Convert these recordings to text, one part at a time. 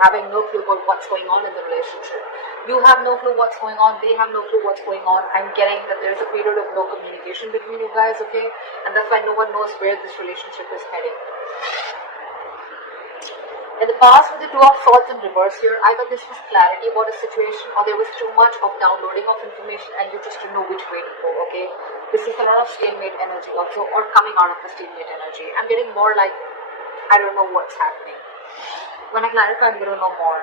having no clue about what's going on in the relationship. You have no clue what's going on, they have no clue what's going on. I'm getting that there's a period of no communication between you guys, okay? And that's why no one knows where this relationship is heading. In the past, with the Two of Swords in reverse here, either this was clarity about a situation, or there was too much of downloading of information and you just didn't know which way to go, okay? This is a lot of stalemate energy also, or coming out of the stalemate energy. I'm getting more like, I don't know what's happening. When I clarify, I'm going to know more.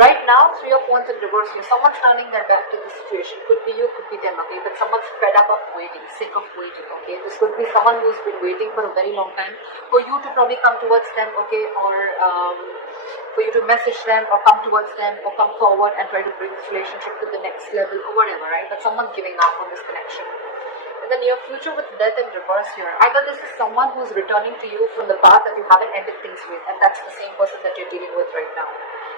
Right now, Three of Wands in reverse here, someone's turning their back to the situation. Could be you, could be them, okay? But someone's fed up of waiting, sick of waiting, okay? This could be someone who's been waiting for a very long time for you to probably come towards them, okay? Or for you to message them or come towards them or come forward and try to bring this relationship to the next level or whatever, right? But someone's giving up on this connection. In the near future with Death in reverse here, either this is someone who's returning to you from the past that you haven't ended things with, and that's the same person that you're dealing with right now.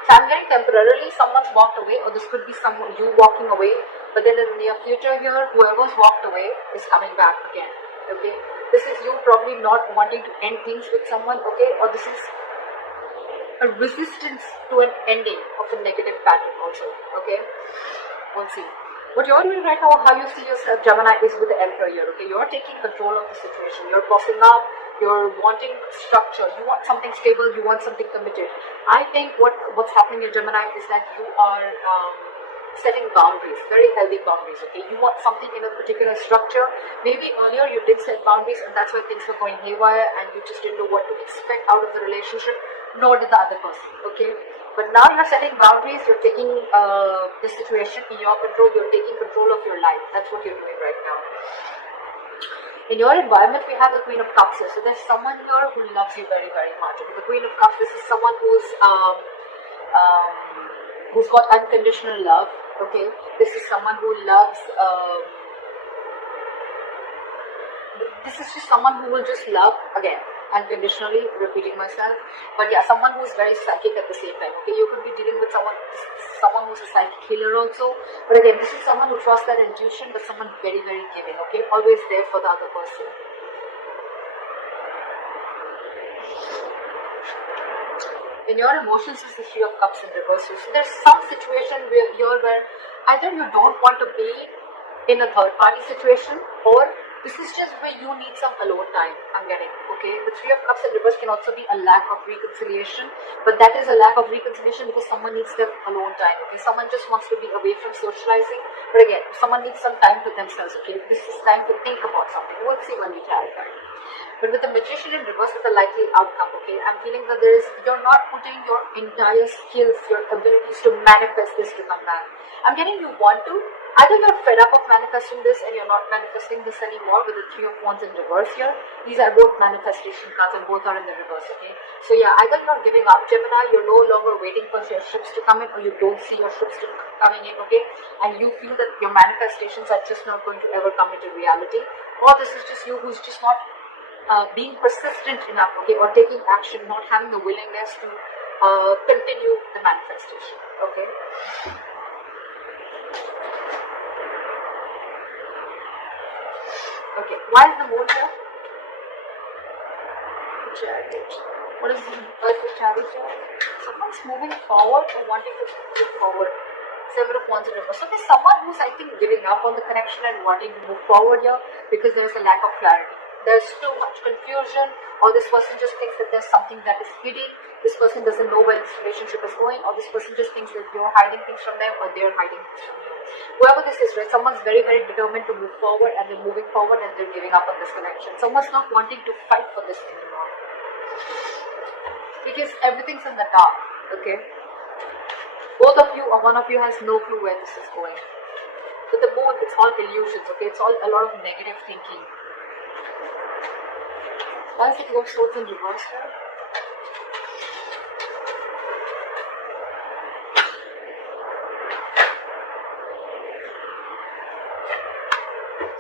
So I'm getting temporarily someone's walked away, or this could be someone you walking away, but then in the near future here, whoever's walked away is coming back again, okay? This is you probably not wanting to end things with someone, okay? Or this is a resistance to an ending of a negative pattern also, okay? We'll see. What you're doing right now, how you see yourself, Gemini, is with the Emperor here, okay? You're taking control of the situation. You're bossing up. You're wanting structure. You want something stable. You want something committed. I think what's happening in Gemini is that you are setting boundaries, very healthy boundaries, okay? You want something in a particular structure. Maybe earlier you did set boundaries and that's why things were going haywire and you just didn't know what to expect out of the relationship, nor did the other person, okay? But now you're setting boundaries, you're taking the situation in your control, you're taking control of your life. That's what you're doing right now. In your environment, we have the Queen of Cups here. So there's someone here who loves you very, very much. Okay? The Queen of Cups, this is someone who's got unconditional love. Okay, this is someone who loves. This is just someone who will just love again. Unconditionally, repeating myself, but yeah, someone who is very psychic at the same time. Okay, you could be dealing with someone who's a psychic healer also, but again, this is someone who trusts their intuition, but someone very, very giving. Okay, always there for the other person. In your emotions is the Three of Cups in reverse. So there's some situation where either you don't want to be in a third party situation, or this is just where you need some alone time, I'm getting, okay? The Three of Cups in reverse can also be a lack of reconciliation, but that is a lack of reconciliation because someone needs their alone time, okay? Someone just wants to be away from socializing, but again, someone needs some time to themselves, okay? This is time to think about something. We'll see when we clarify. But with the Magician in reverse, with the likely outcome, okay? I'm feeling that you're not putting your entire skills, your abilities to manifest this to come back. I'm getting you want to. Either you're fed up of manifesting this and you're not manifesting this anymore with the Three of Wands in reverse here. These are both manifestation cards and both are in the reverse, okay? So yeah, either you're giving up, Gemini, you're no longer waiting for your ships to come in, or you don't see your ships coming in, okay? And you feel that your manifestations are just not going to ever come into reality. Or this is just you who's just not being persistent enough, okay? Or taking action, not having the willingness to continue the manifestation, okay? Okay, why is the moon here? The Chariot. What is the Earth with Chariot here? Someone's moving forward or wanting to move forward. Seven of Wands in reverse. So there's someone who's, I think, giving up on the connection and wanting to move forward here because there's a lack of clarity. There's too much confusion, or this person just thinks that there's something that is hidden. This person doesn't know where this relationship is going, or this person just thinks that you're hiding things from them or they're hiding things from you. Whoever this is, right, someone's very, very determined to move forward and they're moving forward and they're giving up on this connection. Someone's not wanting to fight for this anymore because everything's in the dark, okay? Both of you or one of you has no clue where this is going. With the moon, it's all illusions, okay? It's all a lot of negative thinking. Why is the Two of Swords in reverse here?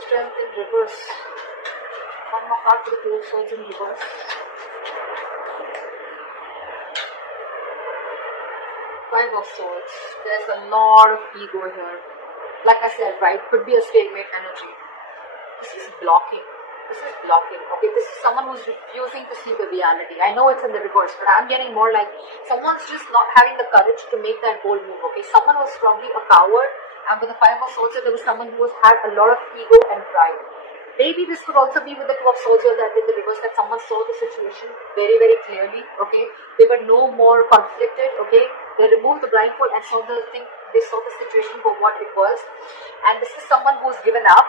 Strength in reverse. One more card for the Two of Swords in reverse. Five of Swords. There's a lot of ego here. Like I said, right, could be a stalemate energy. This is blocking. This is blocking. Okay, this is someone who's refusing to see the reality. I know it's in the reverse, but I'm getting more like someone's just not having the courage to make that bold move. Okay, someone was probably a coward, and with the Five of Swords, there was someone who has had a lot of ego and pride. Maybe this could also be with the Two of Swords that in the reverse, that someone saw the situation very, very clearly. Okay, they were no more conflicted. Okay, they removed the blindfold and saw the thing. They saw the situation for what it was, and this is someone who's given up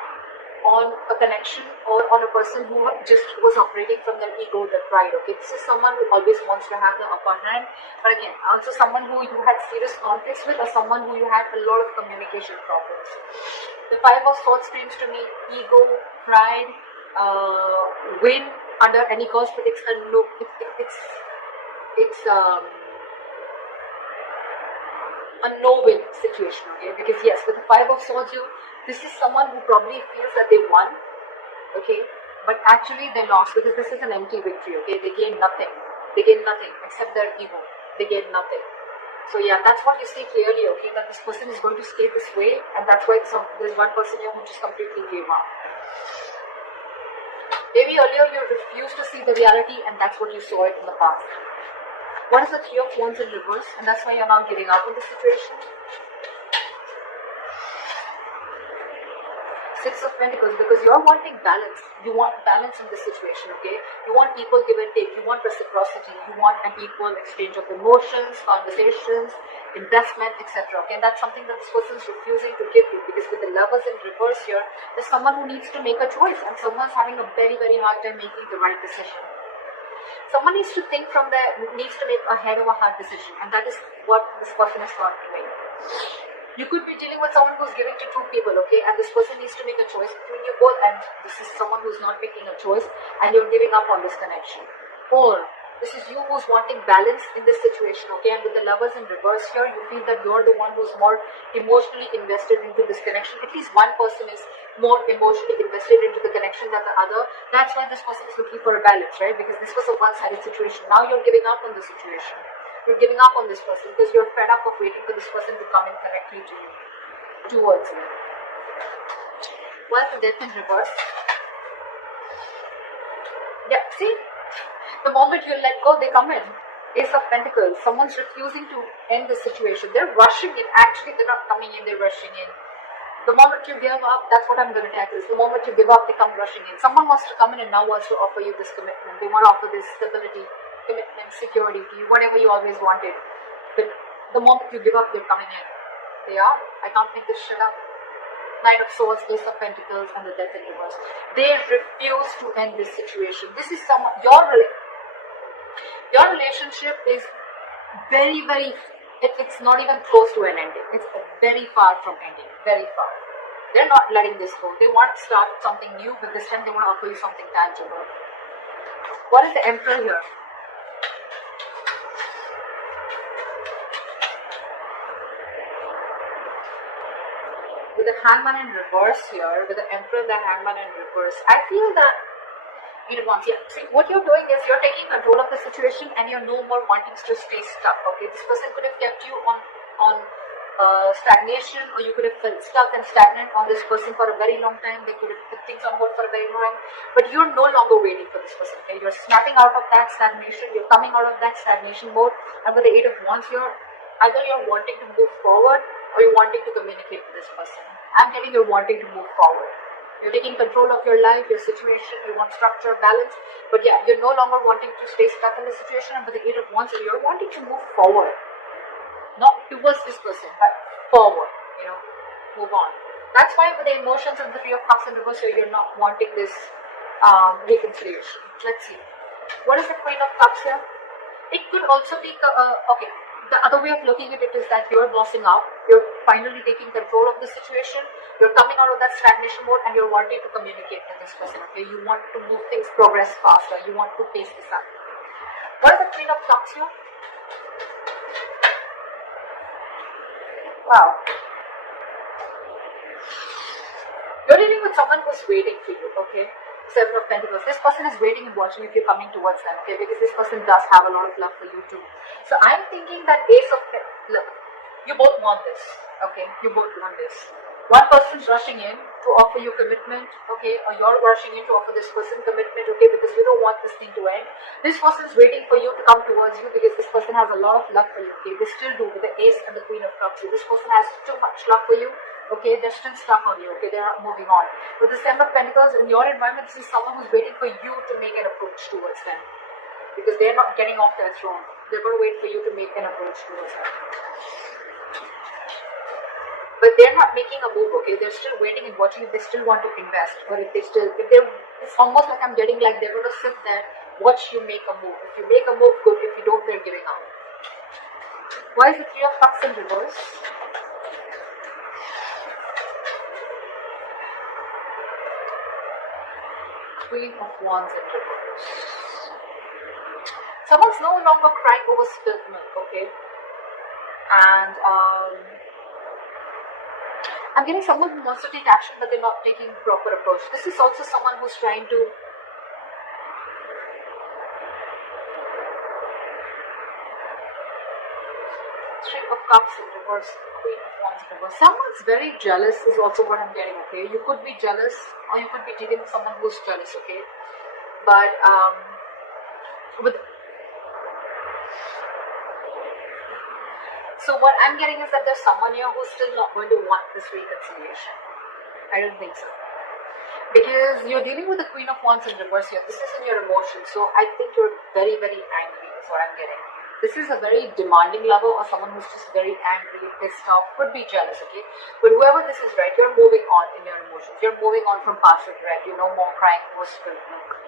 on a connection or on a person who just was operating from their ego, their pride. Okay, this is someone who always wants to have the upper hand, but again, also someone who you had serious conflicts with, or someone who you had a lot of communication problems. The Five of Swords screams to me ego, pride, win under any cost, but it's a no. It's a no-win situation. Okay, because yes, with the Five of Swords, this is someone who probably feels that they won, okay, but actually they lost, because this is an empty victory. Okay, they gain nothing. They gain nothing except their ego. They gain nothing. So yeah, that's what you see clearly. Okay, that this person is going to stay this way, and that's why there's one person here who just completely gave up. Maybe earlier you refused to see the reality, and that's what you saw it in the past. What is the Three of Wands in reverse? And that's why you're now giving up on the situation. Six of Pentacles, because you're wanting balance. You want balance in this situation, okay? You want equal give and take. You want reciprocity. You want an equal exchange of emotions, conversations, investment, etc. Okay, and that's something that this person is refusing to give you, because with the Lovers in reverse here, there's someone who needs to make a choice, and someone's having a very, very hard time making the right decision. Someone needs to think needs to make a head over heart decision, and that is what this person is not doing. You could be dealing with someone who's giving to two people, okay, and this person needs to make a choice between you both, and this is someone who's not making a choice, and you're giving up on this connection. Or this is you who's wanting balance in this situation, okay, and with the Lovers in reverse here, you feel that you're the one who's more emotionally invested into this connection. At least one person is more emotionally invested into the connection than the other. That's why this person is looking for a balance, right? Because this was a one-sided situation. Now you're giving up on the situation. You're giving up on this person because you're fed up of waiting for this person to come in correctly to you, towards you. Well, the Death in reverse. Yeah, see? The moment you let go, they come in. Ace of Pentacles. Someone's refusing to end the situation. They're rushing in. Actually, they're not coming in, they're rushing in. The moment you give up, that's what I'm going to tackle. The moment you give up, they come rushing in. Someone wants to come in and now wants to offer you this commitment. They want to offer this stability, commitment, security to you, whatever you always wanted. But the moment you give up, they're coming in. They are. I can't make this shit up. Knight of Swords, Ace of Pentacles, and the Death in reverse. They refuse to end this situation. This is someone, your relationship is very, very, it's not even close to an ending. It's very far from ending. Very far. They're not letting this go. They want to start something new, but this time they want to offer you something tangible. What is the Emperor here? With the Hangman in reverse here, with the Emperor and the Hangman in reverse, I feel that see, what you're doing is you're taking control of the situation and you're no more wanting to stay stuck. Okay, this person could have kept you on stagnation, or you could have felt stuck and stagnant on this person for a very long time. They could have put things on hold for a very long time, but you're no longer waiting for this person. Okay, you're snapping out of that stagnation. You're coming out of that stagnation mode, and with the Eight of Wands here, either you're wanting to move forward or you're wanting to communicate with this person. I'm getting you're wanting to move forward. You're taking control of your life, your situation. You want structure, balance, but yeah, you're no longer wanting to stay stuck in the situation. And with the Eight of Wands, you're wanting to move forward. Not towards this person, but forward, move on. That's why with the emotions and the Three of Cups in reverse here, you're not wanting this reconciliation. Let's see. What is the Queen of Cups here? It could also be, okay, the other way of looking at it is that you're bossing out. You're finally taking control of the situation. You're coming out of that stagnation mode and you're wanting to communicate with this person, okay? You want to move things, progress faster. You want to pace this up. What is the Queen of Cups here? Wow. You're dealing with someone who's waiting for you, okay? Seven of Pentacles. This person is waiting and watching if you're coming towards them, okay? Because this person does have a lot of love for you too. So I'm thinking that Ace of Pentacles, look, you both want this, okay? You both want this. One person's rushing in to offer you commitment, okay, or you're rushing in to offer this person commitment, okay, because you don't want this thing to end. This person is waiting for you to come towards you because this person has a lot of love for you, okay. They still do, with the Ace and the Queen of Cups. So this person has too much love for you, okay. They're still stuck on you, okay. They're not moving on. With the Ten of Pentacles, in your environment, this is someone who's waiting for you to make an approach towards them, because they're not getting off their throne. They're going to wait for you to make an approach towards them. But they're not making a move, okay? They're still waiting and watching if they still want to invest. Or if it's almost like I'm getting like they're going to sit there, watch you make a move. If you make a move, good. If you don't, they're giving up. Why is the Three of Cups in reverse? Queen of Wands in reverse. Someone's no longer crying over spilled milk, okay? And I'm getting someone who wants to take action, but they're not taking proper approach. This is also someone who's trying to Three of Cups in reverse, Queen of Wands in reverse. Someone's very jealous is also what I'm getting, okay? You could be jealous, or you could be dealing with someone who's jealous, okay? But so what I'm getting is that there's someone here who's still not going to want this reconciliation. I don't think so. Because you're dealing with the Queen of Wands in reverse here. This is in your emotions. So I think you're very, very angry is what I'm getting. This is a very demanding lover or someone who's just very angry, pissed off, could be jealous, okay? But whoever this is, right, you're moving on in your emotions. You're moving on from past regret. You're no more crying over spilled milk.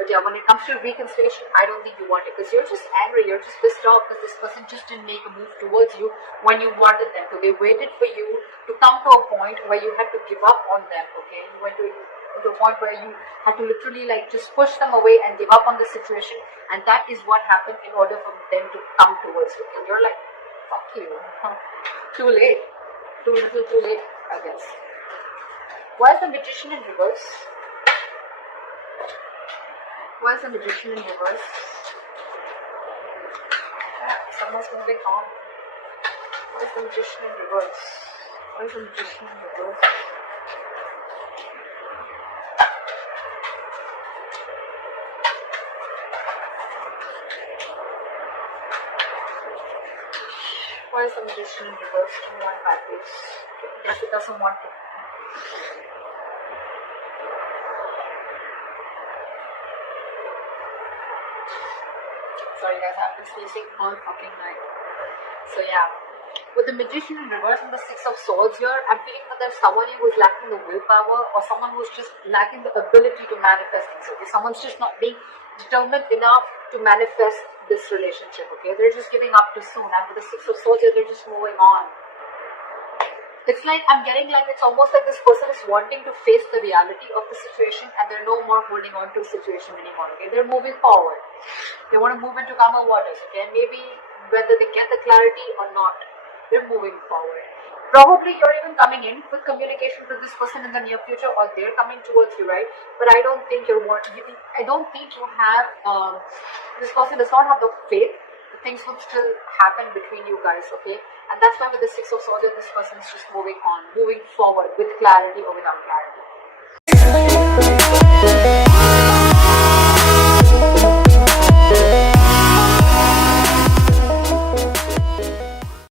But yeah, when it comes to reconciliation, I don't think you want it, because you're just angry, you're just pissed off because this person just didn't make a move towards you when you wanted them to. They waited for you to come to a point where you had to give up on them, okay? You went to a point where you had to literally like just push them away and give up on the situation, and that is what happened in order for them to come towards you. And you're like, fuck you. Too late. Too little, too late, I guess. Why is the Magician in reverse? Why is the Magician in reverse? Someone's moving on. Why is the Magician in reverse? Why is the Magician in reverse? Why is the Magician in reverse? Give me one back, please. Yes, it doesn't want to. Sorry guys, I've been sneezing all fucking night. So yeah, with the Magician in reverse and the Six of Swords here, I'm feeling that there's someone who's lacking the willpower, or someone who's just lacking the ability to manifest things, okay? Someone's just not being determined enough to manifest this relationship, okay? They're just giving up too soon, and with the Six of Swords here, they're just moving on. It's like, I'm getting like, it's almost like this person is wanting to face the reality of the situation, and they're no more holding on to the situation anymore, okay? They're moving forward. They want to move into calmer waters, okay? And maybe whether they get the clarity or not, they're moving forward. Probably you're even coming in with communication with this person in the near future, or they're coming towards you, right? But I don't think I don't think you have, this person does not have the faith. Things would still happen between you guys, okay? And that's why with the Six of Swords, this person is just moving on, moving forward with clarity or without clarity.